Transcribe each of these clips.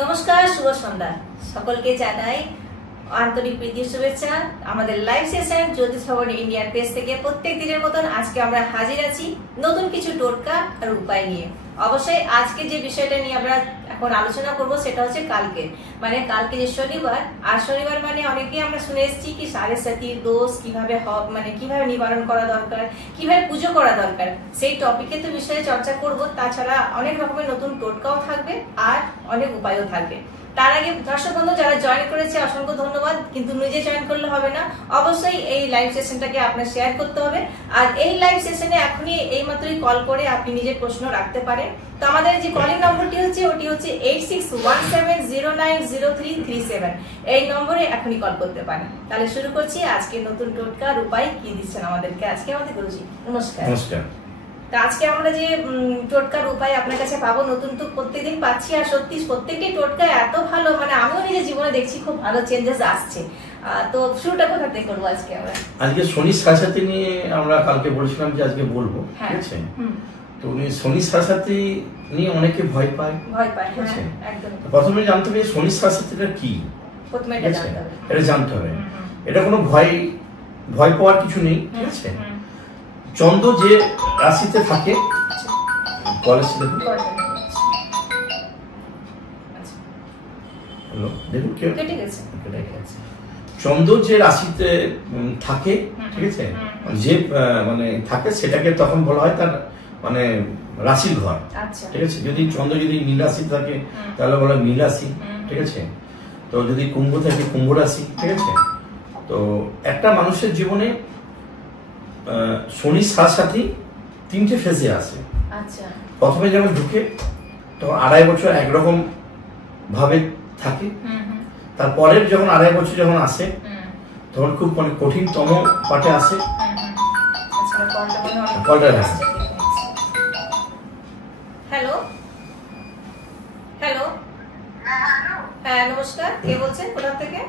নমস্কার, শুভ সন্ধ্যা। সকলকে জানাই আন্তরিক প্রীতি শুভেচ্ছা। আমাদের লাইভ সেশন জ্যোতিষ ভবন ইন্ডিয়ার পেজ থেকে প্রত্যেক দিনের মতন আজকে আমরা হাজির আছি নতুন কিছু টোটকা আর উপায় নিয়ে। অবশ্যই আজকে যে বিষয়টা নিয়ে আমরা এখন আলোচনা করব সেটা হচ্ছে কালকে যে শনিবার, আর শনিবার মানে অনেকেই আমরা শুনে এসেছি কি সাড়ে সাতির দোষ কিভাবে কিভাবে নিবারণ করা দরকার, কিভাবে পুজো করা দরকার, সেই টপিকে তো বিষয়ে চর্চা করব। তাছাড়া অনেক রকমের নতুন টোটকাও থাকবে আর অনেক উপায়ও থাকবে। তার আগে দর্শক বন্ধু যারা জয়েন করেছে অসংখ্য ধন্যবাদ, কিন্তু নিজে জয়েন করলে হবে না, অবশ্যই এই লাইভ সেশনটাকে আপনার শেয়ার করতে হবে। আর এই লাইভ সেশনে এখনই এই মাত্রই কল করে আপনি নিজের প্রশ্ন রাখতে পারেন। তো আমাদের যে কলিং নম্বরটি হচ্ছে ওটি হচ্ছে 8617090337। এই নম্বরে এখনই কল করতে পারেন। তাহলে শুরু করছি আজকে নতুন টোটকার উপায় কি দিচ্ছেন আমাদেরকে আজকে আমাদের গুরুজি। নমস্কার। নমস্কার। আজকে আমরা যে টোটকার উপায় আপনার কাছে পাবো, নতুন তো প্রত্যেকদিন পাচ্ছি, আর সত্যি প্রত্যেকটি টোটকা এত ভালো, আমিও নিজের জীবনে দেখছি খুব ভালো চেঞ্জেস আসছে। তো শুরুটা কোথা থেকে করবো আজকে আমরা? আজকে শনি সাড়ে নিয়ে আমরা কালকে বলেছিলাম যে আজকে বলবো, ঠিক আছে? তো উনি শনি সাড়ে নিয়ে অনেকে ভয় পায়। একদম। প্রথমে জানতে হবে শনি সাড়ে কি, প্রথমে এটা জানতে হবে। এটা কোনো ভয় পাওয়ার কিছু নেই, ঠিক আছে? চন্দ্র যে রাশিতে থাকে, চন্দ্র যে রাশিতে থাকে, ঠিক আছে, যে থাকে সেটাকে তখন বলা হয় তার রাশির ঘর, ঠিক আছে? যদি চন্দ্র যদি মীন রাশি থাকে তাহলে বলা হয় মীন রাশি, ঠিক আছে? তো যদি কুম্ভ থাকে কুম্ভ রাশি, ঠিক আছে? তো একটা মানুষের জীবনে শনি সাড়ে তিনটে ফেজে আসে। প্রথমে যখন ঢুকে তখন 2.5 বছর একরকম ভাবে থাকে, তারপরের যখন 2.5 বছর যখন আসে তখন খুব কঠিনতম পাঠে আসে। হ্যালো হ্যালো, হ্যাঁ নমস্কার, কে বলছেন, কোথা থেকে?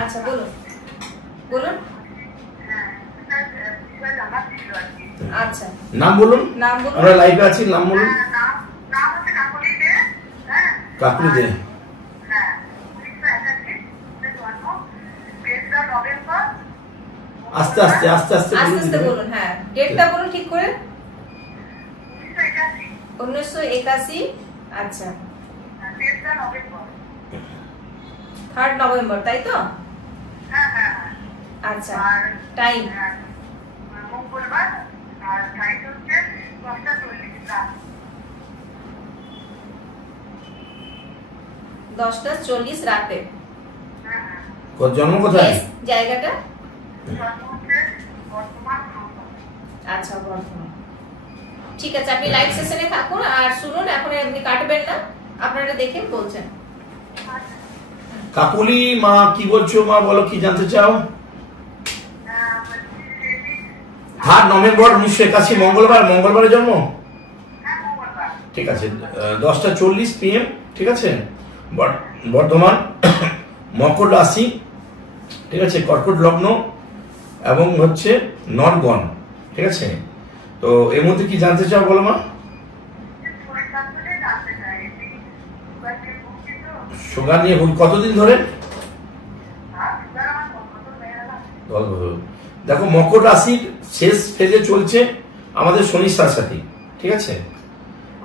আচ্ছা বলুন বলুন। আচ্ছা নাম বলুন। আমরা লাইভে আছি, নাম বলুন। কাকুলি দে। আস্তে আস্তে আস্তে আস্তে বলুন। হ্যাঁ ডেটটা বলুন ঠিক করে। 1981। আচ্ছা 3 নভেম্বর, তাই তো? আচ্ছা টাইম মঙ্গলবার, আর টাইম হচ্ছে 10:40 রাতে। জন্ম কোথায়? জায়গাটা? আচ্ছা বর্ধমান। ঠিক আছে, আপনি লাইভ সেশনে থাকুন আর শুনুন, এখন আপনি কাটবেন না, আপনারা দেখে বলছেন। কাকুলি মা কি বলছো? মা বলো, কি জানতে চাও? 3 নভেম্বর 1981, মঙ্গলবারে জন্ম। ঠিক আছে, 10:40 PM, ঠিক আছে? বর্ধমান, মকর রাশি, ঠিক আছে, কর্কট লগ্ন এবং হচ্ছে নরগণ, ঠিক আছে? তো এর মধ্যে কি জানতে চাও বলো মা? সুগার নিয়ে কতদিন ধরে? দেখো, মকর রাশির শেষ ফেজে চলছে আমাদের শনি সাড়ে, ঠিক আছে?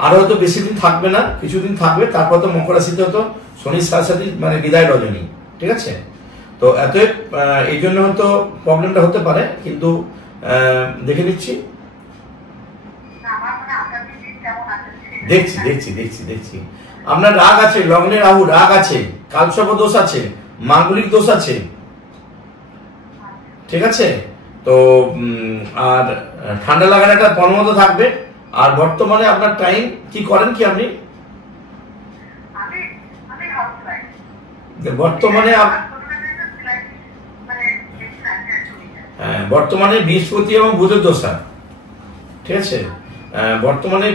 আর হয়তো বেশি দিন থাকবে না, কিছুদিন থাকবে, তারপর তো মকর রাশিতে হতো শনি সাড়ে বিদায় রজনী, ঠিক আছে? তো এই জন্য হয়তো প্রবলেমটা হতে পারে, কিন্তু দেখে নিচ্ছি, দেখছি। আপনার রাগ আছে, লগ্নে রাহু, রাগ আছে, কালসর্প দোষ আছে, মাঙ্গলিক দোষ আছে, ঠিক আছে? তো আর ঠান্ডা লাগার একটা প্রবণতা থাকবে। আর বর্তমানে আপনার টাইম কি করেন কি আপনি? বর্তমানে বৃহস্পতি এবং বুধের দশা, ঠিক আছে? বর্তমানে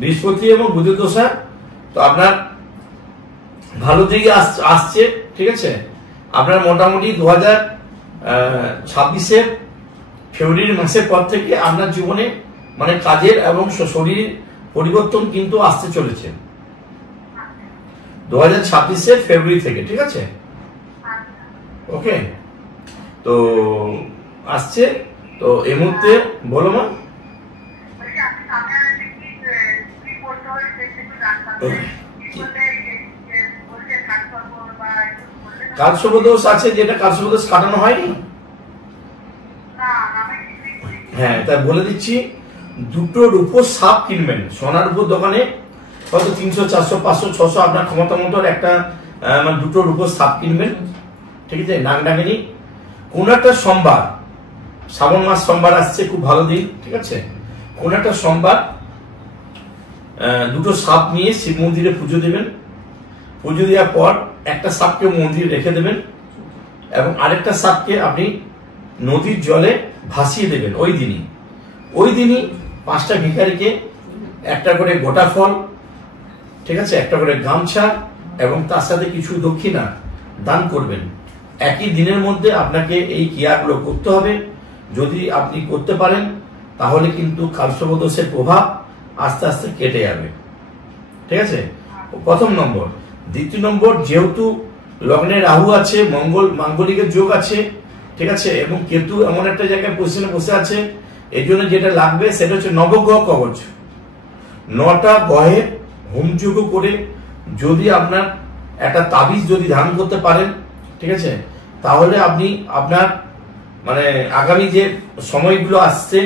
বৃহস্পতি এবং বুধের দশা, তো আপনার ভালো দিকে আসছে, ঠিক আছে? আপনার মোটামুটি 2026 ফেব্রুয়ারি মাসের পর থেকে আপনার জীবনে কাজের এবং শরীর পরিবর্তন কিন্তু আসতে চলেছে 2026 ফেব্রুয়ারি থেকে, ঠিক আছে? ওকে, তো আসছে। তো এই মুহূর্তে বলো মা। কালসর্পদোষ আছে, যেটা কালসর্পদোষ কাটানো হয়নি। হ্যাঁ, তাই বলে দিচ্ছি, দুটো রূপোর সাপ কিনবেন সোনার রূপোর দোকানে, হয়তো 300 400 500 600 আপনার ক্ষমতা মতো একটা দুটো রূপোর সাপ কিনবেন, ঠিক আছে? নাগনাগিনী কোন একটা সোমবার, শ্রাবণ মাস সোমবার আসছে, খুব ভালো দিন, ঠিক আছে? কোন একটা সোমবার দুটো সাপ নিয়ে শিব মন্দিরে পুজো দেবেন। পুজো দেওয়ার পর একটা সাপকে মন্দিরে রেখে দেবেন এবং আরেকটা সাপকে আপনি নদীর জলে ভাসিয়ে দেবেন ওই দিনই 5টা ভিখারিকে একটা করে গোটা ফল, ঠিক আছে, একটা করে গামছা এবং তার সাথে কিছু দক্ষিণা দান করবেন। একই দিনের মধ্যে আপনাকে এই ক্রিয়াগুলো করতে হবে। যদি আপনি করতে পারেন তাহলে কিন্তু কালসর্পদোষের প্রভাব আস্তে আস্তে কেটে যাবে, ঠিক আছে? প্রথম নম্বর। দ্বিতীয় নম্বর, যেহেতু লগ্নে রাহু আছে, মাঙ্গলিকের যোগ আছে, ঠিক আছে, এবং কেতু এমন একটা জায়গায় পজিশনে বসে আছে, এই জন্য যেটা লাগবে সেটা হচ্ছে নবগ্রহ কবচ। 9টা গ্রহে হোমযজ্ঞ করে যদি আপনার একটা তাবিজ যদি ধারণ করতে পারেন, ঠিক আছে, তাহলে আপনি আপনার মানে আগামী যে সময়গুলো আসছে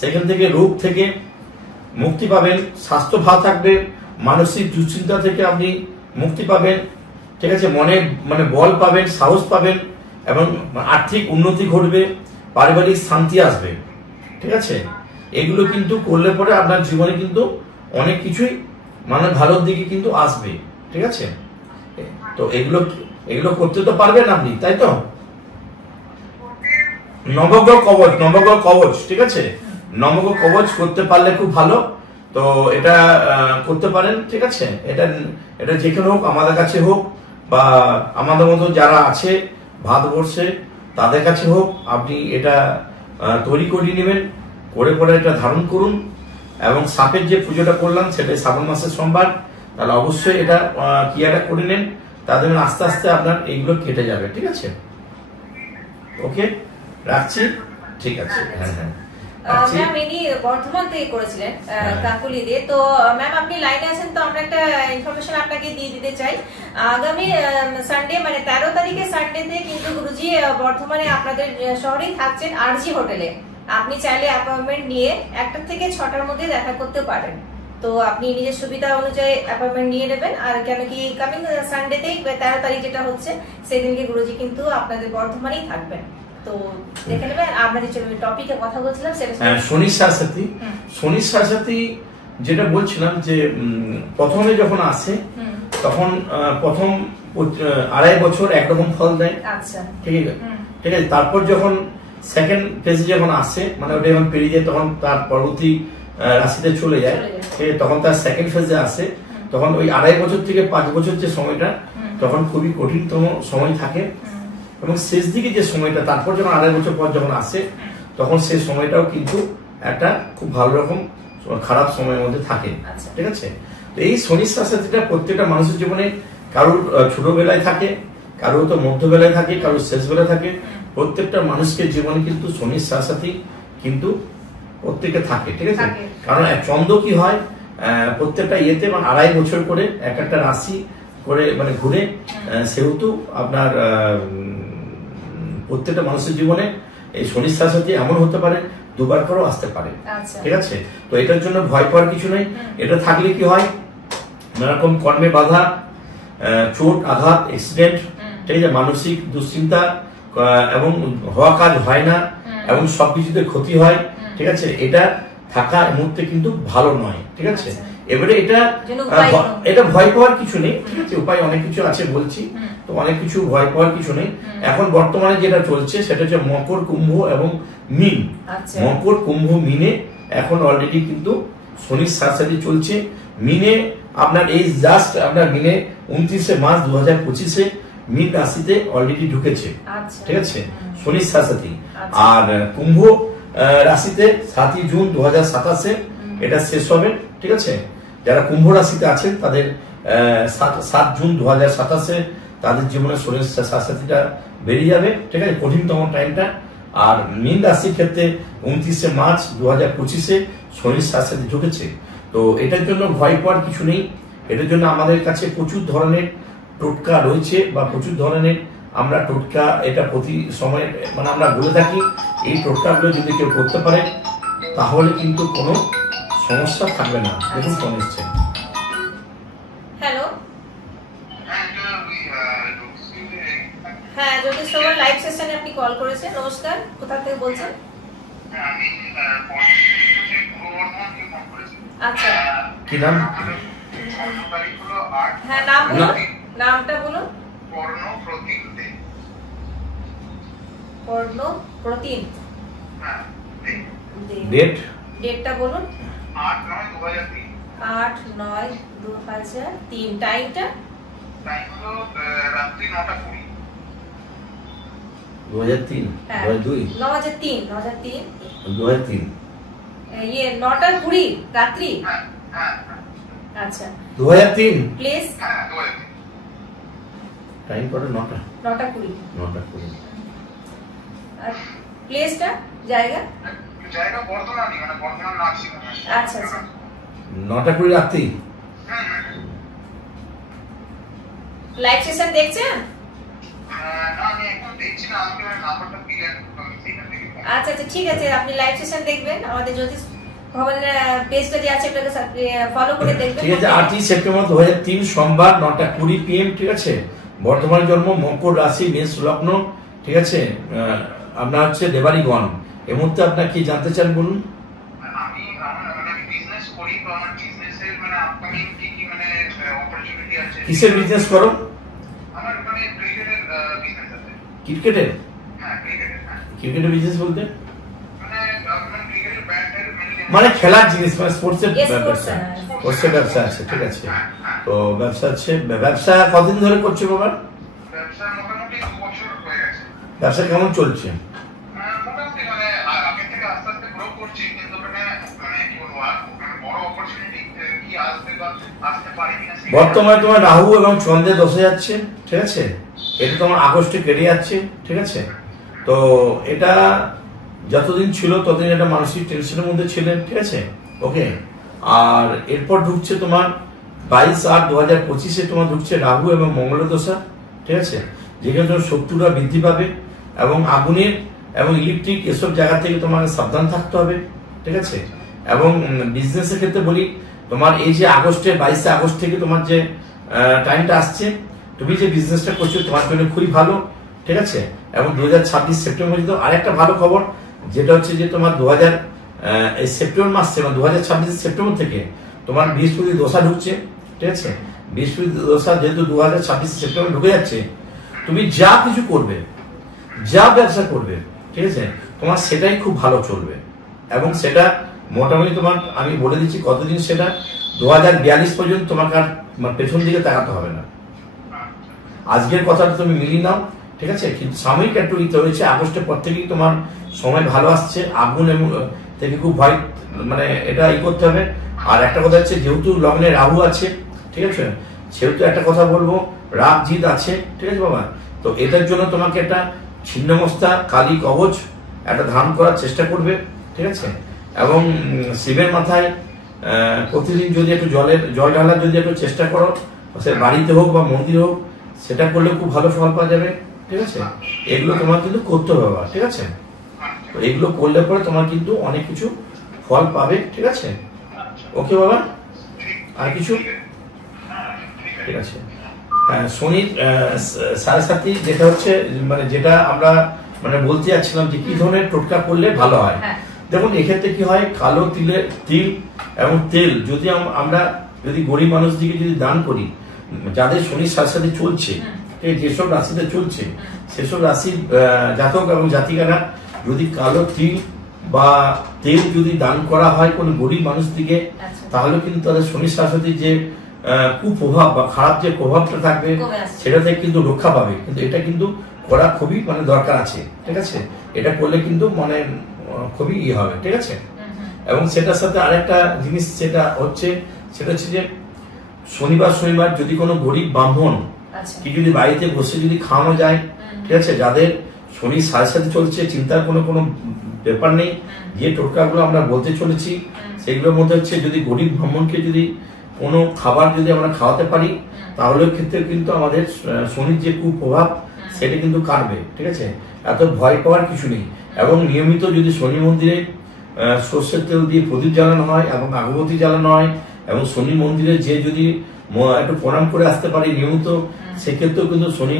সেখান থেকে রোগ থেকে মুক্তি পাবেন, স্বাস্থ্য ভালো থাকবে, মানসিক দুশ্চিন্তা থেকে আপনি মুক্তি পাবেন, ঠিক আছে, মনে মানে বল পাবেন, সাহস পাবেন এবং আর্থিক উন্নতি ঘটবে, পারিবারিক শান্তি আসবে, ঠিক আছে? এগুলো কিন্তু করলে পরে আপনার জীবনে কিন্তু অনেক কিছুই মানে ভালোর দিকে কিন্তু আসবে, ঠিক আছে? তো এগুলো করতে তো পারবেন আপনি, তাই তো? নবগ্রহ কবচ, ঠিক আছে, নবগ্রহ কবচ করতে পারলে খুব ভালো। তো এটা করতে পারেন, ঠিক আছে? এটা যেখানে হোক, আমাদের কাছে হোক বা আমাদের মতো যারা আছে ভারতবর্ষে তাদের কাছে হোক, আপনি এটা তৈরি করে নেবেন, করে পরে এটা ধারণ করুন। এবং সাপের যে পুজোটা করলাম সেটা শ্রাবণ মাসের সোমবার, তাহলে অবশ্যই এটা ক্রিয়াটা করে নেন, তাদের আস্তে আস্তে আপনার এইগুলো কেটে যাবে, ঠিক আছে? ওকে, রাখছি, ঠিক আছে। হ্যাঁ হ্যাঁ, ম্যাম ইনি বর্ধমান থেকে করেছিলেন কাকুলি দিয়ে। তো ম্যাম আপনি লাইনে আছেন, তো আমরা একটা ইনফরমেশন আপনাকে দিয়ে দিতে চাই। আগামী সানডে মানে 13 তারিখে সানডেতে কিন্তু গুরুজি বর্ধমানে আপনাদের শহরেই থাকছেন আরজি হোটেলে। আপনি চাইলে অ্যাপয়েন্টমেন্ট নিয়ে 1টা থেকে 6টার মধ্যে দেখা করতে পারেন। তো আপনি নিজের সুবিধা অনুযায়ী অ্যাপয়েন্টমেন্ট নিয়ে নেবেন। আর কেন কি কামিং সানডেতেই 13 তারিখ যেটা হচ্ছে সেদিনকে গুরুজি কিন্তু আপনাদের বর্ধমানেই থাকবেন। তো দেখে নেবেন। আমরা যে টপিকে কথা বলছিলাম সেটা শনির সাথে যেটা বলছিলাম যে প্রথমে যখন আসে তখন প্রথম 2.5 বছর একরকম ফল দেয়, আচ্ছা, ঠিক আছে। তারপর যখন সেকেন্ড ফেজে যখন আসে, মানে ওটা যখন পেরিয়ে যায় তখন তার পরবর্তী রাশিতে চলে যায়, তখন তার সেকেন্ড ফেজে আসে, তখন ওই 2.5 বছর থেকে 5 বছর যে সময়টা তখন খুবই কঠিনতম সময় থাকে। এবং শেষ দিকে যে সময়টা, তারপর যখন 2.5 বছর পর যখন আসে তখন সেই সময়টাও কিন্তু একটা খুব ভালো রকম খারাপ সময়ের মধ্যে থাকে, ঠিক আছে। তো এই শনির সাথীটা প্রত্যেকটা মানুষের জীবনে কারোর ছোটবেলায় থাকে, কারোর তো মধ্যবেলায় থাকে, কারোর শেষ বেলায় থাকে। প্রত্যেকটা মানুষকে জীবনে কিন্তু শনির সাথী কিন্তু প্রত্যেকে থাকে, ঠিক আছে। কারণ চন্দ্র কি হয় প্রত্যেকটা ইয়েতে 2.5 বছর করে একটা রাশি করে মানে ঘুরে, সেহেতু আপনার প্রত্যেকটা মানুষের জীবনে এই শনির সাথে এমন হতে পারে 2বার করেও আসতে পারে, ঠিক আছে। তো এটার জন্য ভয় পাওয়ার কিছু নেই। এটা থাকলে কি হয়, নানারকম কর্মে বাধা, চোট আঘাত, অ্যাক্সিডেন্ট, ঠিক আছে, মানসিক দুশ্চিন্তা এবং হওয়া কাজ হয় না এবং সবকিছুতে ক্ষতি হয়, ঠিক আছে। এটা থাকা এই মুহূর্তে কিন্তু ভালো নয়, ঠিক আছে। এবারে এটা ভয় পাওয়ার কিছু নেই, ঠিক আছে। উপায় অনেক কিছু আছে বলছি, তো অনেক কিছু ভয় পাওয়ার কিছু নেই। এখন বর্তমানে যেটা চলছে সেটা হচ্ছে মকর, কুম্ভ এবং মীন। মকর, কুম্ভ, মিনে এখন অলরেডি কিন্তু শনির সাথে চলছে। মিনে আপনার এই জাস্ট আপনার মিনে 29শে মার্চ 2025 মীন রাশিতে অলরেডি ঢুকেছে, ঠিক আছে, শনির সাথে। আর কুম্ভ রাশিতে 7ই জুন 2027 এটা শেষ হবে, ঠিক আছে? যারা কুম্ভ রাশিতে আছেন তাদের 7 জুন 2027 তাদের জীবনে শরীর স্বাস্থ্যটা বেরিয়ে যাবে, ঠিক আছে, কঠিনতম টাইমটা। আর মীন রাশির ক্ষেত্রে 29 মার্চ 2025 শরীর স্বাস্থ্যে ঢুকেছে। তো এটার জন্য ভয় পাওয়ার কিছু নেই। এটার জন্য আমাদের কাছে প্রচুর ধরনের টোটকা রয়েছে, বা প্রচুর ধরনের আমরা টোটকা এটা প্রতি সময় মানে আমরা বলে থাকি। এই টোটকাগুলো যদি কেউ করতে পারে তাহলে কিন্তু কোনো সমস্যা থাকবে না। দেখুন ফোন এসছে। হ্যালো, হ্যাঁ জ্যোতিষ শ্রবণ লাইভ সেশনে আপনি কল করেছেন। নমস্কার, কোথা থেকে বলছেন? আচ্ছা, কি নাম? হ্যাঁ নাম বলুন, নামটা বলুন। পর্ণ প্রতিম। ডেটটা বলুন। 8/9/2003। টাইমটা? টাইম হলো রাত্রি 9:20। 2003 2002 2003 ये 9:20 রাত্রি। আচ্ছা 2003 প্লেস? টাইম কত? 9:20 আর প্লেসটা? জায়গা বর্ধমানে, মানে বর্ধমান নার্সিং হোম। আচ্ছা আচ্ছা 9:20 রাত্রি। লাইভ সেশন দেখছেন? আচ্ছা আচ্ছা ঠিক আছে, আপনি লাইভ সেশন দেখবেন। আমাদের জ্যোতিষ ভবনের পেজটা যে আছে ওটাকে ফলো করে দেখবেন। ঠিক আছে, 8 সেপ্টেম্বর 2003 সোমবার 9:20 PM, ঠিক আছে। বর্তমান জন্ম, মকর রাশি, মেষ লগ্ন, ঠিক আছে। আপনার হচ্ছে দেবাড়িগণ। এই মুহূর্তে আপনার কি জানতে চান বলুন? আমি বিজনেস করি, তো আমার বিজনেসের মানে আপকামিং কি কি মানে অপরচুনিটি আছে। কিসের বিজনেস করো? আমার মানে ক্রিকেটের বিজনেস আছে। ক্রিকেটের? হ্যাঁ ক্রিকেটের। ক্রিকেটের বিজনেস বলতে মানে ক্রিকেটের ব্যাটের মানে খেলার জিনিস, মানে স্পোর্টসের ব্যবসা। স্পোর্টসের ব্যবসা আছে, ঠিক আছে। তো ব্যবসা আছে। ব্যবসা কতদিন ধরে করছো বাবা? ব্যবসা মোটামুটি 2 বছর হয়ে গেছে। ব্যবসা কেমন চলছে? মোটামুটি মানে আগে থেকে আস্তে আস্তে গ্রো করছি, কিন্তু মানে কি বলবো, বড় অপরচুনিটি কি আসবে বা আসতে পারে কিনা। বর্তমানে তোমার রাহু এবং চন্দ্রের দশা যাচ্ছে, ঠিক আছে। এটা তোমার আগস্টে কেটে যাচ্ছে, ঠিক আছে। তো এটা যতদিন ছিল ততদিন একটা মানসিক টেনশনের মধ্যে ছিলেন, ঠিক আছে, ওকে। আর এরপর ঢুকছে তোমার 22/8/2025 তোমার ঢুকছে রাহু এবং মঙ্গলের দশা, ঠিক আছে। যেখানে তোমার শত্রুরা বৃদ্ধি পাবে এবং আগুনের এবং ইলেকট্রিক এসব জায়গা থেকে তোমাকে সাবধান থাকতে হবে, ঠিক আছে। এবং বিজনেসের ক্ষেত্রে বলি, তোমার এই যে আগস্টের 22 আগস্ট থেকে তোমার যে টাইমটা আসছে, তুমি যে বিজনেসটা করছো তোমার জন্য খুবই ভালো, ঠিক আছে। এবং 2026 সেপ্টেম্বর পর্যন্ত আরেকটা ভালো খবর, যেটা হচ্ছে যে তোমার সেপ্টেম্বর মাস থেকে 2026 সেপ্টেম্বর থেকে তোমার বৃহস্পতি দশা ঢুকছে, ঠিক আছে। বৃহস্পতি দশা যেহেতু 2026 সেপ্টেম্বর ঢুকে যাচ্ছে, তুমি যা কিছু করবে, যা ব্যবসা করবে, ঠিক আছে, তোমার সেটাই খুব ভালো চলবে। এবং সেটা মোটামুটি তোমার আমি বলে দিচ্ছি কতদিন, সেটা 2042 পর্যন্ত তোমাকে আর পেছন দিকে তাকাতে হবে না। আজকের কথাটা তুমি মিলিয়ে নাও, ঠিক আছে। কিন্তু সাময়িক একটু ইতে হয়েছে, আগস্টের পর থেকেই তোমার সময় ভালো আসছে। আগুন এবং থেকে খুব ভয় মানে এটা করতে হবে। আর একটা কথা হচ্ছে, যেহেতু লগ্নে রাহু আছে, ঠিক আছে, সেহেতু একটা কথা বলবো, রাগ জিত আছে, ঠিক আছে বাবা। তো এটার জন্য তোমাকে একটা ছিন্নমস্তা কালী কবচ একটা ধারণ করার চেষ্টা করবে, ঠিক আছে। এবং শিবের মাথায় প্রতিদিন যদি একটু জল ঢালার যদি একটু চেষ্টা করো, সে বাড়িতে হোক বা মন্দির হোক, সেটা করলে খুব ভালো ফল পাওয়া যাবে, ঠিক আছে। এগুলো তোমার কিন্তু করতে হবে বাবা, ঠিক আছে। তো এগুলো করলে পরে তোমার কিন্তু অনেক কিছু ফল পাবে, ঠিক আছে, ওকে বাবা। আর কিছু? ঠিক আছে। শনির 7.5 যেটা হচ্ছে মানে যেটা আমরা মানে বলতে যাচ্ছিলাম যে কি ধরনের টোটকা করলে ভালো হয়। দেখুন এক্ষেত্রে কি হয়, কালো তিল এবং তেল যদি আমরা যদি গরিব মানুষদিকে যদি দান করি, যাদের শনির 7.5 চলছে, যেসব রাশিতে চলছে, সেসব রাশির জাতক এবং জাতিকারা যদি কালো তিল বা তেল যদি দান করা হয় কোন গরিব মানুষ দিকে, তাহলে কিন্তু তাদের শনির 7.5 যে কুপ্রভাব বা খারাপ যে প্রভাবটা থাকবে সেটা থেকে কিন্তু রক্ষা পাবে। কিন্তু এটা কিন্তু করা খুবই মানে দরকার আছে, ঠিক আছে। এটা করলে কিন্তু মানে খুবই হবে, ঠিক আছে। এবং সেটার সাথে আরেকটা জিনিস যেটা হচ্ছে সেটা হচ্ছে যে শনিবার যদি কোনো গরিব ব্রাহ্মণ আচ্ছা কি যদি বাড়িতে বসে যদি খাওয়ানো যায়, ঠিক আছে, যাদের শনি সাথে সাথে চলছে, চিন্তার কোনো ব্যাপার নেই, যে টোটকাগুলো আমরা বলতে চলেছি সেগুলোর মধ্যে হচ্ছে যদি গরিব ব্রাহ্মণকে যদি কোনো খাবার যদি আমরা খাওয়াতে পারি তাহলে ক্ষেত্রে কিন্তু আমাদের শনির যে কুপ্রভাব সেটা কিন্তু কাটবে, ঠিক আছে, এত ভয় পাওয়ার কিছু নেই। এবং নিয়মিত যদি শনি মন্দিরে সর্ষের তেল দিয়ে প্রদীপ জ্বালানো হয় এবং আগরবাতি জ্বালানো হয় এবং শনি মন্দিরে যে যদি একটু প্রণাম করে আসতে পারি নিয়মিত, সেক্ষেত্রেও কিন্তু শনি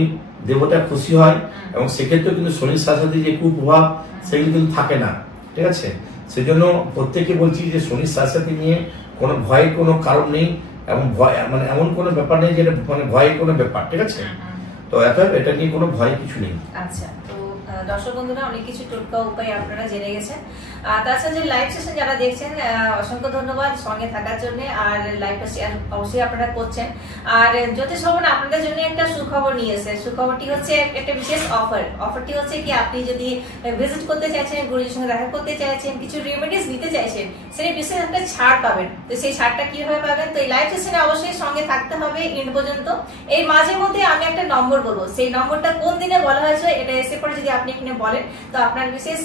দেবতা খুশি হয় এবং সেক্ষেত্রেও কিন্তু শনির সাথে যে কুপ্রভাব সেগুলো কিন্তু থাকে না, ঠিক আছে। সেজন্য প্রত্যেকে বলছি যে শনির সাথে নিয়ে কোনো ভয়ের কোনো কারণ নেই এবং ভয় মানে এমন কোনো ব্যাপার নেই যেটা মানে ভয়ের কোনো ব্যাপার, ঠিক আছে। তো এটা নিয়ে কোনো ভয় কিছু নেই। আচ্ছা, তো দর্শক বন্ধুরা অনেক কিছু টোটকা উপায় আপনারা জেনে গেছেন। তাছাড়া যে লাইভ সেশন যারা দেখছেন অসংখ্য ধন্যবাদ সঙ্গে থাকার জন্য, আর লাইভটা শেয়ার অবশ্যই আপনারা করছেন। আর জ্যোতিষ ভবন আপনাদের জন্য একটা সুখবর নিয়ে এসেছে। সুখবরটি হচ্ছে একটা বিশেষ অফারটি হচ্ছে কি, আপনি যদি ভিজিট করতে চাইছেন, গুরুজির সঙ্গে দেখা করতে চাইছেন, কিছু রেমেডিস নিতে চাইছেন, সেই বিশেষ একটা ছাড় পাবেন। তো সেই ছাড়টা কিভাবে পাবেন, তো এই লাইভ সেশনে অবশ্যই সঙ্গে থাকতে হবে এন্ড পর্যন্ত। এই মাঝে মধ্যে আমি একটা নম্বর বলবো, সেই নম্বরটা কোন দিনে বলা হয়েছে এটা এসে পরে যদি আপনি এখানে বলেন তো আপনার বিশেষ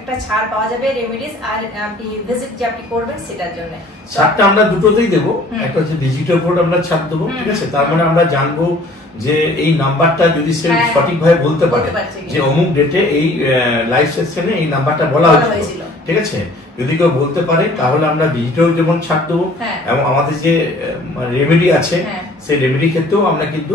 একটা ছাড় পাওয়া যাবে রেমেডিস আর আপনি ভিজিট যে আপনি করবেন সেটার জন্য। ছাড়টা আমরা দুটোতেই দেবো, একটা হচ্ছে ডিজিটাল কোড আমরা ছাড় দেবো, ঠিক আছে। তার মানে আমরা জানবো যে এই নাম্বারটা যদি সে সঠিকভাবে বলতে পারে যে অমুক ডেটে এই লাইভ সেশনে এই নাম্বারটা বলা হয়েছিল, ঠিক আছে, যদি কেউ বলতে পারে তাহলে আমরা ডিজিটাল যেমন ছাড় দেবো এবং আমাদের যে রেমেডি আছে সেই রেমেডি ক্ষেত্রেও আমরা কিন্তু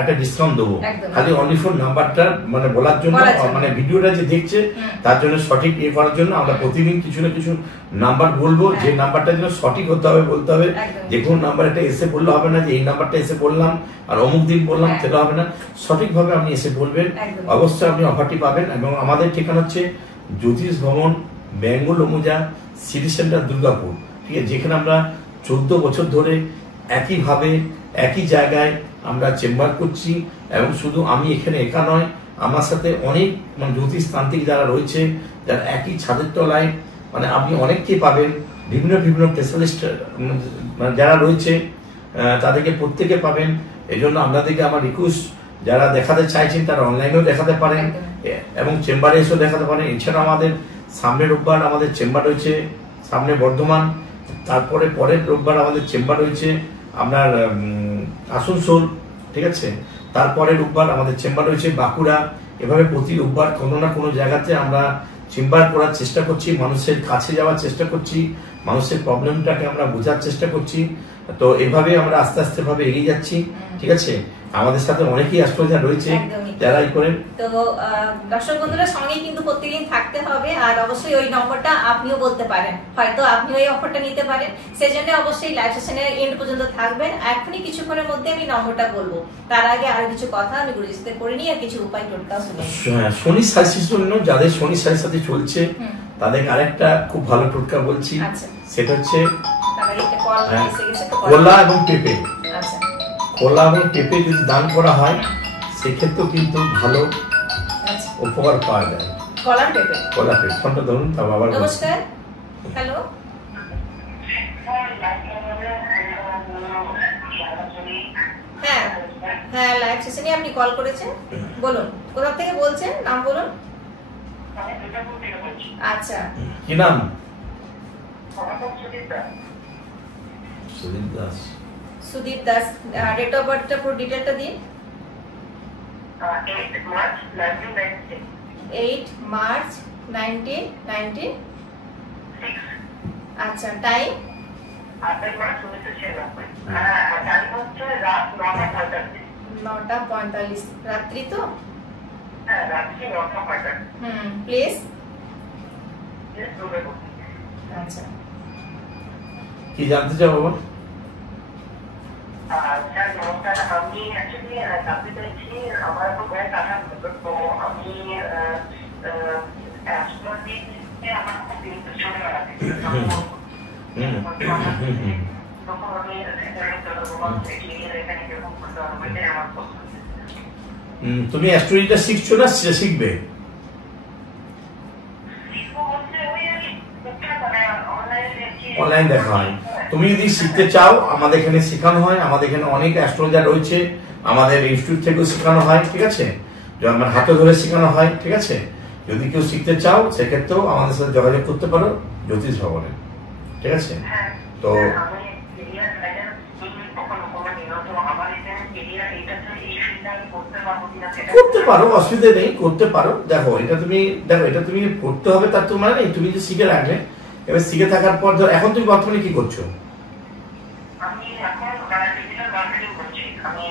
একটা ডিসকাউন্ট দেবো। খালি অনলি ফোর নাম্বারটা মানে বলার জন্য, মানে ভিডিওটা যে দেখছে তার জন্য সঠিক ইয়ে করার জন্য আমরা প্রতিদিন কিছু না কিছু নাম্বার বলবো, যে নাম্বারটা যেন সঠিক হতে হবে, বলতে হবে যে কোনো নাম্বার এটা এসে বললে হবে না যে এই নাম্বারটা এসে বললাম আর অমুক দিন বললাম, সেটা হবে না। সঠিকভাবে আপনি এসে বলবেন, অবশ্যই আপনি অফারটি পাবেন। এবং আমাদের ঠিকানা হচ্ছে জ্যোতিষ ভবন, বেঙ্গল অমুজা, সিটি সেন্টার, দুর্গাপুর, ঠিক আছে, যেখানে আমরা 14 বছর ধরে একইভাবে একই জায়গায় আমরা চেম্বার করছি। এবং শুধু আমি এখানে একা নয়, আমার সাথে অনেক মানে জ্যোতিষ তান্ত্রিক যারা রয়েছে, যারা একই ছাদের তলায়, মানে আপনি অনেককে পাবেন, বিভিন্ন স্পেশালিস্ট যারা রয়েছে তাদেরকে প্রত্যেকে পাবেন। এই জন্য আপনাদেরকে আমার রিকোয়েস্ট, যারা দেখাতে চাইছেন তারা অনলাইনেও দেখাতে পারেন এবং চেম্বারে এসেও দেখাতে পারেন। এছাড়া আমাদের সামনের রোববার আমাদের চেম্বার রয়েছে সামনে বর্ধমান, তারপরে পরের রোববার আমাদের চেম্বার রয়েছে আপনার আসানসোল, ঠিক আছে, তারপরে রোববার আমাদের চেম্বার রয়েছে বাঁকুড়া। এভাবে প্রতি রোববার কোনো না কোনো জায়গাতে আমরা চেম্বার করার চেষ্টা করছি, মানুষের কাছে যাওয়ার চেষ্টা করছি, মানুষের প্রবলেমটাকে আমরা বোঝার চেষ্টা করছি। তো এভাবে আমরা আস্তে আস্তে ভাবে এগিয়ে যাচ্ছি, ঠিক আছে। আমাদের সাথে অনেকেই অ্যাস্ট্রোলজার রয়েছে যারা এই করেন। তো দর্শক বন্ধুরা সঙ্গে কিন্তু প্রত্যেকদিন থাকতে হবে, আর অবশ্যই ওই নম্বরটা আপনিও বলতে পারেন, হয়তো আপনি ওই অফারটা নিতে পারেন। সেজন্য অবশ্যই লাইভ সেশনের এন্ড পর্যন্ত থাকবেন। এখনই কিছুক্ষণের মধ্যে আমি নম্বরটা বলবো, তার আগে আরো কিছু কথা আমি গুরুজির সাথে করে নিই আর কিছু উপায় টোটকা শুনে। শনি সাথে জন্য যাদের শনি সাথে চলছে তাদের আরেকটা খুব ভালো টোটকা বলছি, সেটা হচ্ছে কলা এবং পেঁপে। কলা এবং পেঁপে যদি দান করা হয় সেক্ষেত্রেও কিন্তু ভালো উপকার পাওয়া যায়। কলা পেঁপে ফোনটা ধরুন, তারপর আবার নমস্কার, হ্যালো, হ্যাঁ লাইভ সেশনে আপনি কল করেছেন, বলুন কোথা থেকে বলছেন, নাম বলুন। আচ্ছা, কি নাম? সুদীপ দাস। ডেট অফ বার্থটা পুরো ডিটেইলটা দিন। 8 মার্চ 1996। আচ্ছা, টাইম 9:45 রাত্রি তো? প্লেস? আচ্ছা, কি জানতে চাও বাবা? স্যার নমস্কার, আমি অ্যাকচুয়ালি জানতে চাইছি, আমার তো কয়েক টাকা তো আমি অ্যাস্ট্রোলজিতে আমার খুব ইন্টারেস্ট চলে গেছে। তখন আমি এখানে কিরকম করতে পারবো এটাই আমার প্রশ্ন। তুমি অ্যাস্ট্রোলজিটা শিখছো না শিখবে? শিখবো বলতে ওই আর কি অনলাইনে অনলাইন দেখা হয়। তুমি যদি শিখতে চাও আমাদের এখানে শেখানো হয়, আমাদের এখানে অনেক অ্যাস্ট্রোলজার রয়েছে, আমাদের ইনস্টিটিউট থেকেও শেখানো হয়, ঠিক আছে, আমার হাতে ধরে শেখানো হয়, ঠিক আছে। যদি কেউ শিখতে চাও সেক্ষেত্রেও আমাদের সাথে যোগাযোগ করতে পারো জ্যোতিষ ভবনে, ঠিক আছে। তো করতে পারো, অসুবিধা নেই, করতে পারো। দেখো এটা তুমি করতে হবে তার তো মানে নেই, তুমি যে শিখে রাখলে, এবার শিখে থাকার পর ধর এখন তুমি বর্তমানে কি করছো? আমি এখন ডিজিটাল মার্কেটিং করছি। আমি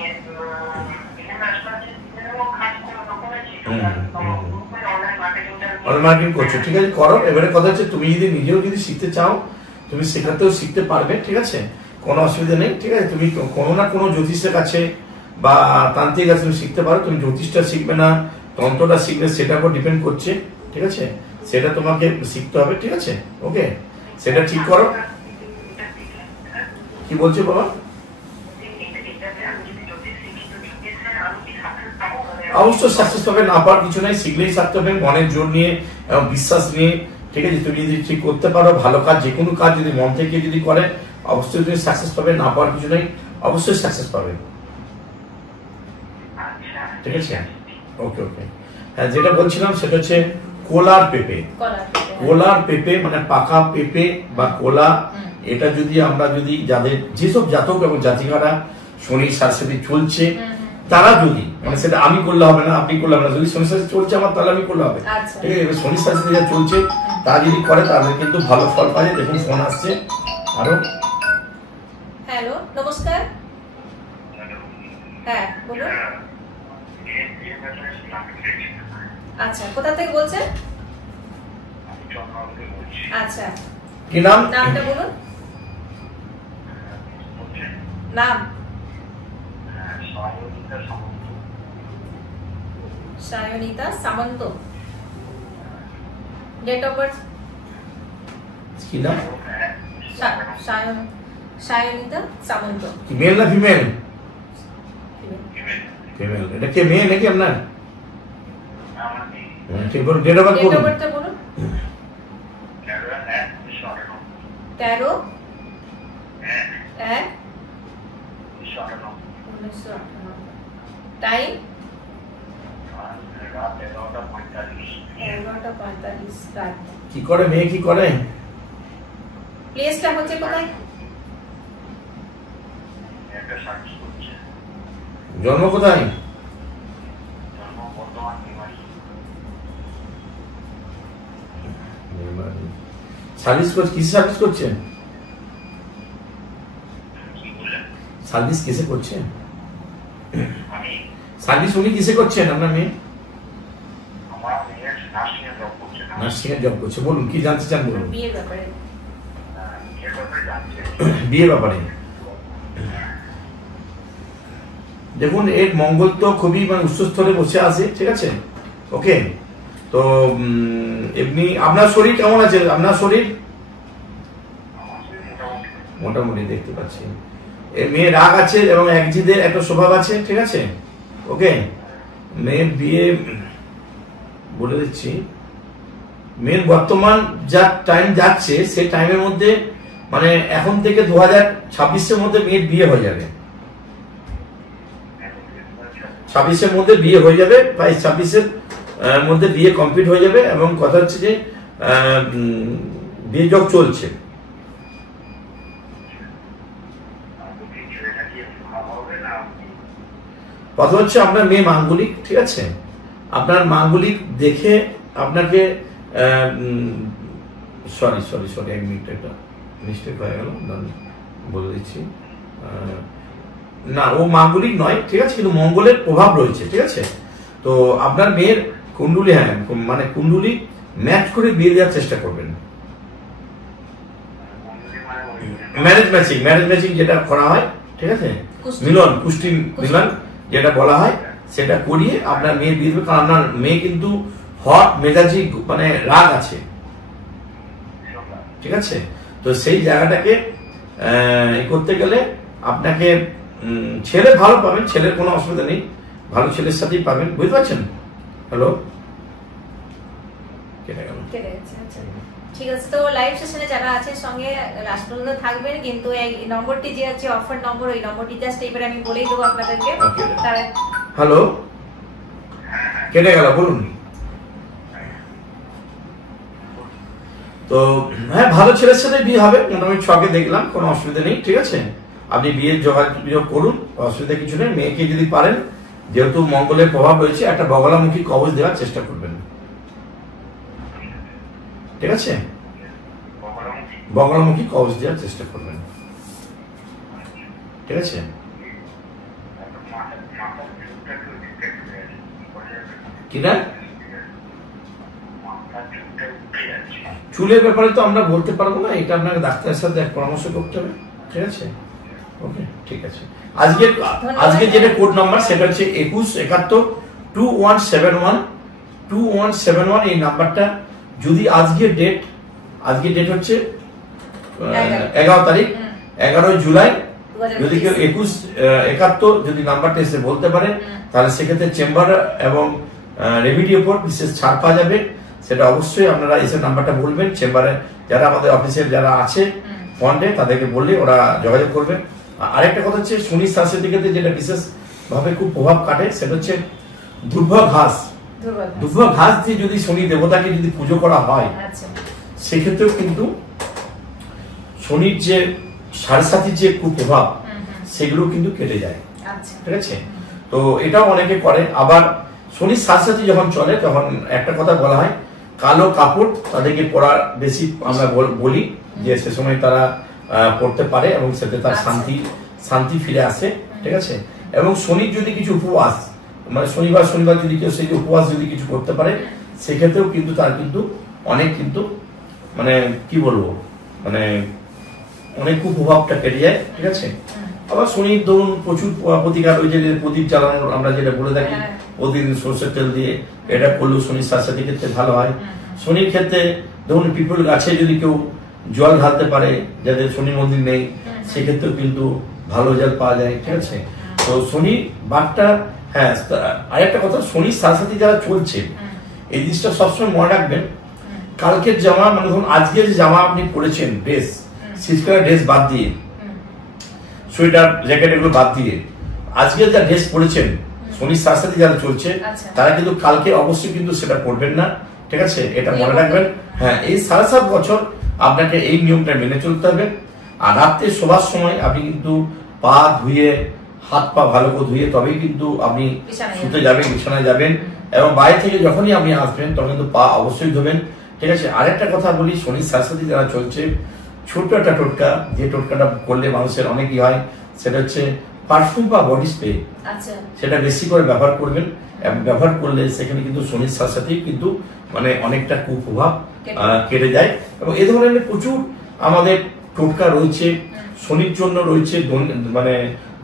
অনলাইন মার্কেটিং করছো, ঠিক আছে, করো। এবারে কথা হচ্ছে তুমি যদি নিজেও যদি শিখতে চাও তুমি শেখাতেও শিখতে পারবে, ঠিক আছে, কোনো অসুবিধা নেই, ঠিক আছে। তুমি কোনো না কোনো জ্যোতিষের কাছে বা তান্ত্রিক কাছে তুমি শিখতে পারো। তুমি জ্যোতিষটা শিখবে না তন্ত্রটা শিখবে সেটার উপর ডিপেন্ড করছে, ঠিক আছে, সেটা তোমাকে শিখতে হবে, ঠিক আছে, ওকে, সেটা ঠিক করো। কি বলছো বাবা? অবশ্যই সাকসেস হবে, না পাওয়ার কিছু নাই, শিখলেই থাকতে হবে মনের জোর নিয়ে এবং বিশ্বাস নিয়ে, ঠিক আছে। তুমি যদি ঠিক করতে পারো ভালো কাজ, যে কোনো কাজ যদি মন থেকে যদি করে অবশ্যই তুমি সাকসেস পাবে, না পাওয়ার কিছু নেই, অবশ্যই সাকসেস পাবে, ঠিক আছে, ওকে ওকে। হ্যাঁ, যেটা বলছিলাম সেটা হচ্ছে কোলার পেঁপে। কোলার পেঁপে মানে পাকা পেঁপে বা কোলা, এটা যদি আমরা যদি যাদের যেসব জাতক এবং জাতিকারা শনি শাস্তি চলছে তারা যদি মানে সেটা আমি করলে হবে না, আপনি করলে হবে না, যদি শনি শাস্তি চলছে আমার তাহলে আমি করলে হবে, ঠিক আছে। এবার শনি শাস্তি যা চলছে তারা যদি করে তাহলে কিন্তু ভালো ফল পায়। দেখুন ফোন আসছে আরো। হ্যালো, নমস্কার। হ্যাঁ বলুন। আচ্ছা, কোথা থেকে বলছেন? আচ্ছা, কি নাম? নামটা বলুন। নাম? Sayanita Samanta. Date of birth? কি নাম? সায়নিতা সামন্ত। কি মেল না ফিমেল? ফিমেল। এটা কে মেয়ে নাকি আপনার? ঠিক বলুন, ডেট অফ বার্থ বলুন। ডেট অফ বার্থটা বলুন। 13 1 1998। টাইম? 11:45 রাত। কি করে মেয়ে, কি করে? প্লেসটা হচ্ছে কোথায়? জন্ম কোথায়? সার্ভিস করছে, কিসে সার্ভিস করছে? সার্ভিস কিসে করছে? সার্ভিস উনি কিসে করছেন আপনার মেয়ে? নার্সিং এর জব করছে। বলুন কি জানতে চান বলুন। বিয়ের ব্যাপারে। বিয়ের ব্যাপারে দেখুন, এর মঙ্গল তো খুবই মানে উচ্চস্তরে বসে আছে, ঠিক আছে, ওকে। তো এমনি আপনার শরীর কেমন আছে? আপনার শরীর মোটামুটি দেখতে পাচ্ছি। এর মেয়ে রাগ আছে এবং একজিদের একটা স্বভাব আছে, ঠিক আছে, ওকে। মেয়ের বিয়ে বলে দিচ্ছি, মেয়ের বর্তমান যা টাইম যাচ্ছে সেই টাইমের মধ্যে মানে এখন থেকে 2026-এর মধ্যে মেয়ের বিয়ে হয়ে যাবে। 26-এর মধ্যে বিয়ে হয়ে যাবে, 22-26-এর মধ্যে বিয়ে কমপ্লিট হয়ে যাবে। এবং কথা হচ্ছে যে বিয়ে যোগ চলছে। কথা হচ্ছে আপনার মেয়ে মাঙ্গলিক, ঠিক আছে, আপনার মাঙ্গলিক দেখে আপনাকে সরি এক মিনিট, একটা মিস্টেক হয়ে গেল, বলে দিচ্ছি। না, ও মাঙ্গলিক নয়, ঠিক আছে, কিন্তু মঙ্গলের প্রভাব রয়েছে, ঠিক আছে। তো আপনার মেয়ের কুণ্ডুলি, হ্যাঁ মানে কুণ্ডুলি ম্যাচ করে বিয়ে দেওয়ার চেষ্টা করবেন। ম্যারেজ ম্যাচিং যেটা করা হয়, ঠিক আছে, মিলন, পুষ্টি মিলন যেটা বলা হয় সেটা করিয়ে আপনার মেয়ে বিয়ে দেবে। কারণ আপনার মেয়ে কিন্তু হট মেজাজি মানে রাগ আছে, ঠিক আছে। তো সেই জায়গাটাকে করতে গেলে আপনাকে ছেলে ভালো পাবেন, ছেলের কোনো অসুবিধা নেই, ভালো ছেলের সাথেই পাবেন, বুঝতে পারছেন? হ্যালো, কেটে গেল। ঠিক আছে, তো লাইভ সেশনে যারা আছে সঙ্গে লাস্ট পর্যন্ত থাকবেন, কিন্তু এই নম্বরটি যে আছে অফার নম্বর, ওই নম্বরটি জাস্ট এইবার আমি বলেই দেবো আপনাদেরকে। হ্যালো, কেটে গেল, বলুন। তো হ্যাঁ, ভালো ছেলের সাথে বিয়ে হবে, মোটামুটি ছকে দেখলাম, কোনো অসুবিধা নেই, ঠিক আছে। আপনি বিয়ের যোগাযোগ করুন, অসুবিধা কিছু নেই। মেয়েকে যদি পারেন, যেহেতু মঙ্গলের প্রভাব রয়েছে, একটা বগলামুখী কবচ দেওয়ার চেষ্টা করবেন, ঠিক আছে। বগলামুখী কবচ দেওয়ার চেষ্টা করবেন, ঠিক আছে। কিনা চুলের ব্যাপারে তো আমরা বলতে পারবো না, এটা আপনাকে ডাক্তারের সাথে পরামর্শ করতে হবে, ঠিক আছে। ওকে, ঠিক আছে। আজকে যেটা কোড নাম্বার সেটা হচ্ছে 21712171 এই নাম্বারটা। যদি আজকের ডেট হচ্ছে 11 তারিখ, 11 জুলাই, যদি কেউ 2171 যদি নাম্বারটা এসে বলতে পারে, তাহলে সেক্ষেত্রে চেম্বার এবং রেমিডির উপর বিশেষ ছাড় পাওয়া যাবে। সেটা অবশ্যই আপনারা এসে নাম্বারটা বলবেন, চেম্বারে যারা আমাদের অফিসের যারা আছে ফন্ডে তাদেরকে বললে ওরা যোগাযোগ করবে। আরেকটা কথা হচ্ছে, শনি শাস্ত্রের যেটা বিশেষ ভাবে খুব প্রভাব কাটে, সেটা হচ্ছে দুর্ভা ঘাস দিয়ে যদি শনি দেবতাকে যদি পুজো করা হয়, সেক্ষেত্রেও কিন্তু শনির যে সাড়ে যে কুপ্রভাব সেগুলো কিন্তু কেটে যায়, ঠিক আছে। তো এটাও অনেকে করে। আবার শনির সাথে যখন চলে, তখন একটা কথা বলা হয়, কালো কাপড় তাদেরকে পরার বেশি আমরা বলি, যে সে সময় তারা পড়তে পারে এবং সেটা তার শান্তি ফিরে আসে, ঠিক আছে। এবং শনির যদি কিছু উপবাস, মানে শনিবার যদি কেউ সেই উপবাস যদি কিছু করতে পারে, সেক্ষেত্রেও কিন্তু তার কিন্তু অনেক কিন্তু মানে কি বলবো, মানে অনেক কুপ্রভাবটা কেটে যায়, ঠিক আছে। আবার শনির ধরুন প্রচুর প্রতিকার, ওই যে প্রদীপ জ্বালানোর আমরা যেটা বলে থাকি, প্রতিদিন সরষের তেল দিয়ে, এটা করলেও শনির শাস্তির ক্ষেত্রে ভালো হয়। শনির ক্ষেত্রে ধরুন পিপল গাছে যদি কেউ জল ঢালতে পারে, যাদের শনি মন্দির নেই, সেক্ষেত্রেও কিন্তু ভালো জল পাওয়া যায়, ঠিক আছে। তো শনি বাঘটা, হ্যাঁ, আরেকটা কথা, শনির শাস্তি যারা চলছে, এই জিনিসটা সবসময় মনে রাখবেন। কালকের জামা, মানে ধরুন আজকে যে জামা আপনি পরেছেন, ড্রেস, শীতকালের ড্রেস বাদ দিয়ে, সোয়েটার জ্যাকেট এগুলো বাদ দিয়ে, আজকে যা ড্রেস পরেছেন, শনির শাস্তি যারা চলছে, তারা কিন্তু কালকে অবশ্যই কিন্তু সেটা করবেন না, ঠিক আছে। এটা মনে রাখবেন। হ্যাঁ, এই 7.5 বছর আপনাকে এই নিয়মটা মেনে চলতে হবে। আর রাত্রে শোবার সময় আপনি কিন্তু পা ধুয়ে, হাত পা ভালো করে ধুয়ে তবেই কিন্তু আপনি শুতে যাবেন, বিছানায় যাবেন। এবং বাইরে থেকে যখনই আপনি আসবেন, তখন কিন্তু পা অবশ্যই ধোবেন, ঠিক আছে। আরেকটা কথা বলি, শনির শাস্তি যারা চলছে, ছোট্ট একটা টোটকা, যে টোটকাটা করলে মানুষের অনেকই হয়, সেটা হচ্ছে পারফিউম বা বডি স্প্রে। সেটা বেশি করে ব্যবহার করবেন, এবং ব্যবহার করলে সেখানে কিন্তু শনির শাস্তি কিন্তু মানে অনেকটা কুপ্রভাব কেটে যায়। এবং এ ধরনের প্রচুর আমাদের টোটকা রয়েছে। শনির জন্য রয়েছে মানে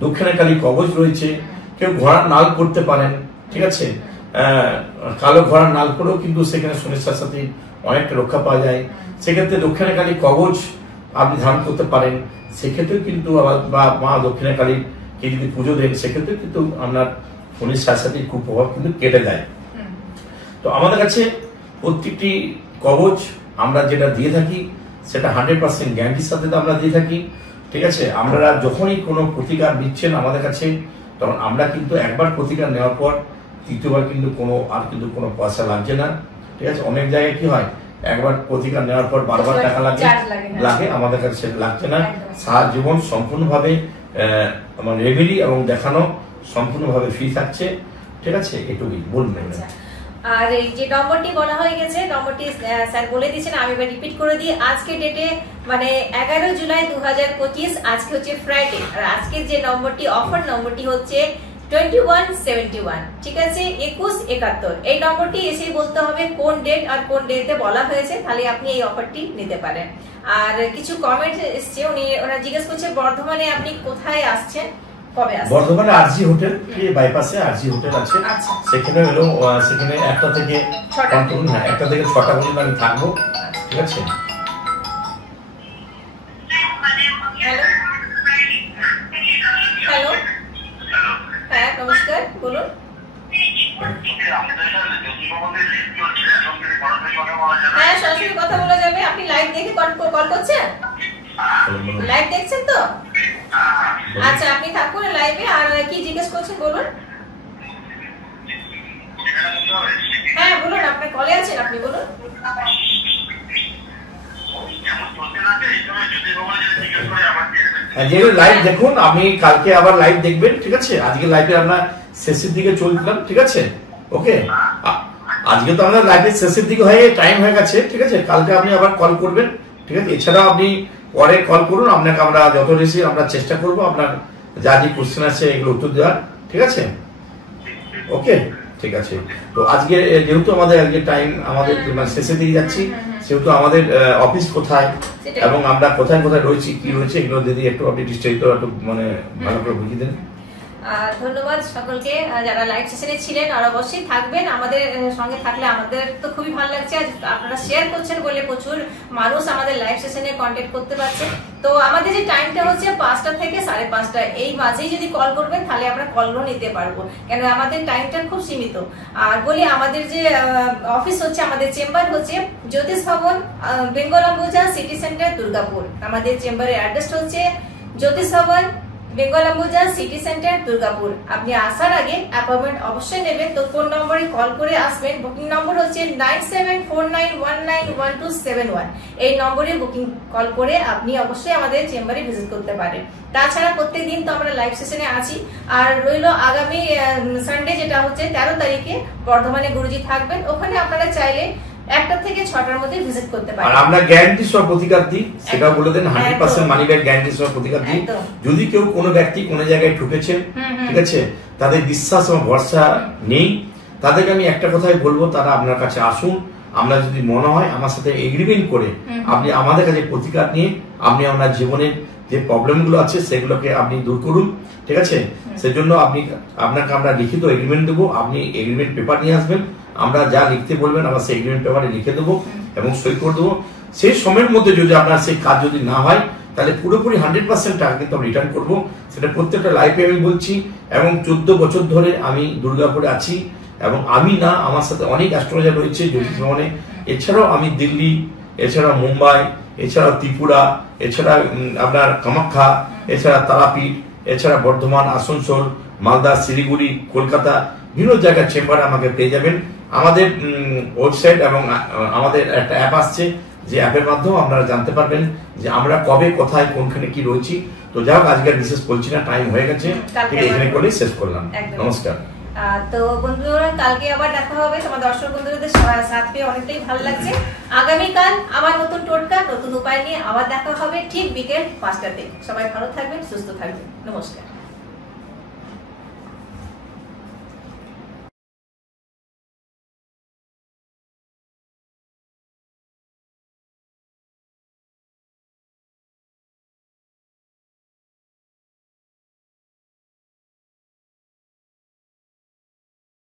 দক্ষিণাকালী কবচ রয়েছে, কেউ ঘোড়ার নাল করতে পারেন, ঠিক আছে। কালো ঘোড়ার নাল করেও কিন্তু সেখানে শনির শাস্তি অনেকটা রক্ষা পাওয়া যায়। সেক্ষেত্রে দক্ষিণাকালী কবচ আপনি ধারণ করতে পারেন, সেক্ষেত্রেও কিন্তু আবার বা মা দক্ষিণাকালীকে যদি পুজো দেন, সেক্ষেত্রে কিন্তু আপনার শনির শাস্তির কুপ্রভাব কিন্তু কেটে যায়। তো আমাদের কাছে প্রত্যেকটি কবচ আমরা যেটা দিয়ে থাকি, সেটা 100% গ্যারান্টির সাথে আমরা দিয়ে থাকি, ঠিক আছে। আপনারা যখনই কোনো প্রতিকার নিচ্ছেন আমাদের কাছে, তখন আমরা কিন্তু একবার প্রতিকার নেওয়ার পর তৃতীয়বার কিন্তু কোনো পয়সা লাগছে না, ঠিক আছে। অনেক জায়গায় কি হয়, একবার প্রতিকার নেওয়ার পর বারবার টাকা লাগে, আমাদের কাছে সেটা লাগছে না। সারা জীবন সম্পূর্ণভাবে আমার রেমেডি এবং দেখানো সম্পূর্ণভাবে ফ্রি থাকছে, ঠিক আছে। এটুকুই বলবেন। আর এই যে নম্বরটি বলা হয়ে গেছে, নম্বরটি স্যার বলে দিয়েছেন, আমি এবার রিপিট করে দিই। আজকে ডেটে মানে 11 জুলাই 2025, আজকে হচ্ছে ফ্রাইডে। আর আজকের যে নম্বরটি, অফার নম্বরটি হচ্ছে 2171, ঠিক আছে, 2171। এই নম্বরটি এসেই বলতে হবে কোন ডেট আর কোন ডেটে বলা হয়েছে, তাহলে আপনি এই অফারটি নিতে পারেন। আর কিছু কমেন্ট এসছে, ওরা জিজ্ঞেস করছে বর্ধমানে আপনি কোথায় আসছেন, কবে আসছেন? বর্ধমানে আরজি হোটেল, বাইপাসে আরজি হোটেল আছে, সেখানে হলো সেখানে 1টা থেকে 6টা পর্যন্ত আমি থাকবো, ঠিক আছে। হ্যালো, হ্যাঁ নমস্কার, বলুন। হ্যাঁ, সরাসরি কথা বলা যাবে, আপনি আচ্ছা আপনি থাকুন লাইভে, আর কি জিজ্ঞেস করছেন বলুন। হ্যাঁ বলুন, আপনার কলে আছেন, আপনি বলুন। যেহেতু লাইভ দেখুন, আমি কালকে আবার লাইভ দেখবেন, ঠিক আছে? আজকে লাইভে আমরা শেষের দিকে চলছিলাম, ঠিক আছে? ওকে, আজকে তো আমাদের লাইভের শেষের দিকে হয়ে টাইম হয়ে গেছে, ঠিক আছে? কালকে আপনি আবার কল করবেন, ঠিক আছে? এছাড়াও আপনি পরে কল করুন, আপনাকে আমরা যত বেশি আমরা চেষ্টা করব আপনার যা যে কোশ্চেন আছে এগুলো উত্তর দেওয়ার, ঠিক আছে? ওকে, ঠিক আছে। তো আজকে যেহেতু আমাদের আজকে টাইম আমাদের শেষের দিকে যাচ্ছি, সেহেতু আমাদের অফিস কোথায় এবং আমরা কোথায় কোথায় রয়েছি, কি রয়েছে, এগুলো যদি একটু আপনি বিস্তারিত একটু মানে ভালো করে বুঝিয়ে দেন। ধন্যবাদ সকলকে যারা লাইভ সেশনে ছিলেন, আর অবশ্যই থাকবেন আমাদের সঙ্গে। থাকলে আমাদের তো খুবই ভালো লাগছে, আজ আপনারা শেয়ার করছেন বলে প্রচুর মানুষ আমাদের লাইভ সেশনে কন্ট্যাক্ট করতে পারছে। তো আমাদের যে টাইমটা হচ্ছে 5টা থেকে 5:30, এই মাঝেই যদি কল করবেন তাহলে আমরা কলও নিতে পারবো, কেন আমাদের টাইমটা খুব সীমিত। আর বলি আমাদের যে অফিস হচ্ছে, আমাদের চেম্বার হচ্ছে জ্যোতিষ ভবন, বেঙ্গল অম্বুজা, সিটি সেন্টার, দুর্গাপুর। আমাদের চেম্বারের অ্যাড্রেসটা হচ্ছে জ্যোতিষ ভবন, বেঙ্গল অম্বুজা, সিটি সেন্টার, দুর্গাপুর। আপনি আসার আগে অ্যাপয়েন্টমেন্ট অবশ্যই নেবেন। তো ফোন নম্বরে কল করে আসবেন। বুকিং নম্বর হচ্ছে 9749191271। এই নম্বরে বুকিং কল করে আপনি অবশ্যই আমাদের চেম্বারে ভিজিট করতে পারেন। তাছাড়া প্রত্যেকদিন তো আমরা লাইভ সেশনে আছি। আর রইল আগামী সানডে, যেটা হচ্ছে 13 তারিখে বর্ধমানে গুরুজি থাকবেন। ওখানে আপনারা চাইলে 1টা থেকে 6টার মধ্যে ভিজিট করতে পারেন। আর আমরা গ্যারান্টি সহ প্রতিকার দিই, সেটাও বলে দেন। 100% মানি ব্যাক গ্যারান্টি সহ প্রতিকার দিই। যদি কেউ কোনো ব্যক্তি কোনো জায়গায় ঠকেছেন, ঠিক আছে, তাদের বিশ্বাস এবং ভরসা নেই, তাদেরকে আমি একটা কথাই বলবো, তারা আপনার কাছে আসুন। আমরা যদি মনে হয় আমার সাথে এগ্রিমেন্ট করে আপনি আমাদের কাছে প্রতিকার নিয়ে আপনি আপনার জীবনের যে প্রবলেমগুলো আছে সেগুলোকে আপনি দূর করুন, ঠিক আছে? সেজন্য আপনাকে আমরা লিখিত এগ্রিমেন্ট দেবো। আপনি এগ্রিমেন্ট পেপার নিয়ে আসবেন, আমরা যা লিখতে বলবেন আমরা সেই এগ্রিমেন্ট পেপারে লিখে দেবো এবং সই করে দেবো। সেই সময়ের মধ্যে যদি আপনার সেই কাজ যদি না হয়, তাহলে পুরোপুরি 100% টাকা কিন্তু আমি রিটার্ন করবো। সেটা প্রত্যেকটা লাইফে আমি বলছি। এবং 14 বছর ধরে আমি দুর্গাপুরে আছি, এবং আমি না, আমার সাথে অনেক অ্যাস্ট্রোলজার রয়েছে জ্যোতিষ ভবনে। এছাড়াও আমি দিল্লি, এছাড়া মুম্বাই, এছাড়া ত্রিপুরা, এছাড়া আপনার কামাখ্যা, এছাড়া তারাপীঠ, এছাড়া বর্ধমান, আসানসোল, মালদা, শিলিগুড়ি, কলকাতা, বিভিন্ন জায়গায় চেম্বারে আমাকে পেয়ে যাবেন। আমাদের ওয়েবসাইট এবং আমাদের একটা অ্যাপ আসছে, যে অ্যাপের মাধ্যমে আপনারা জানতে পারবেন যে আমরা কবে কোথায় কোনখানে কি রয়েছি। তো যাই হোক, আজকে বিশেষ বলছি না, টাইম হয়ে গেছে, এখানে বলেই শেষ করলাম। নমস্কার। তো বন্ধুরা, কালকে আবার দেখা হবে। তোমার দর্শক বন্ধুদের সাথ পেয়ে অনেকটাই ভালো লাগছে। আগামীকাল আবার নতুন টোটকা, নতুন উপায় নিয়ে আবার দেখা হবে ঠিক বিকেল 5টাতে। সবাই ভালো থাকবেন, সুস্থ থাকবেন। নমস্কার।